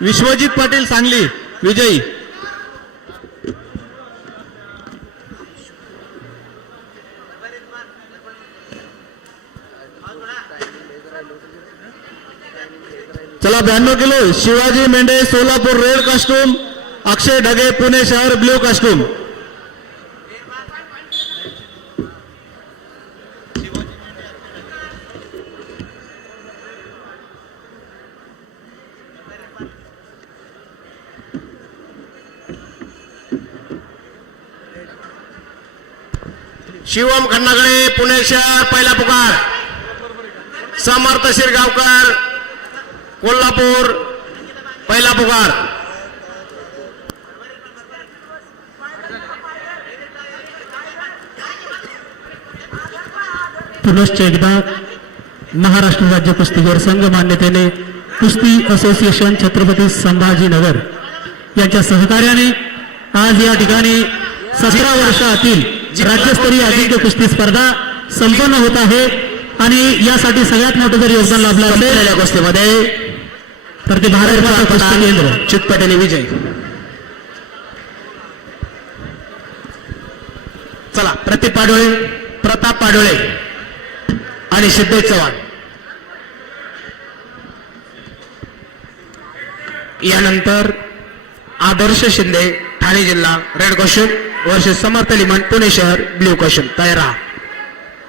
विश्वजित पाटील सांगली विजयी. चला ब्याण्णव kilo Shivaji Mendhe Solapur red costume Akshay Dhage Pune शहर ब्ल्यू कॉस्ट्युम शिवम खन्नागळे पुणे शहर पहिला पुकार. समर्थ शिरगावकर कोल्हापूर पहिला पुकार. पुनश्च एकदा महाराष्ट्र राज्य कुस्तीगीर संघ मान्यतेने कुस्ती असोसिएशन छत्रपती संभाजीनगर यांच्या सहकार्याने आज या ठिकाणी सतरा वर्षातील राज्यस्तरीय अजिंक्य कुस्ती स्पर्धा संपन्न होत आहे. आणि यासाठी सगळ्यात मोठं जर योगदान लाभलं असेल कुस्तीमध्ये तर ते भारत माता कुस्ती केंद्र. चितपटेने विजय. चला प्रतीक पाडोळे प्रताप पाडोळे आणि सिद्धेश चव्हाण. यानंतर आदर्श शिंदे ठाणे जिल्हा रेड क्वेश्चन वर्ष समर्थली मन पुणे शहर ब्ल्यू क्वेश्चन. तयार राहा.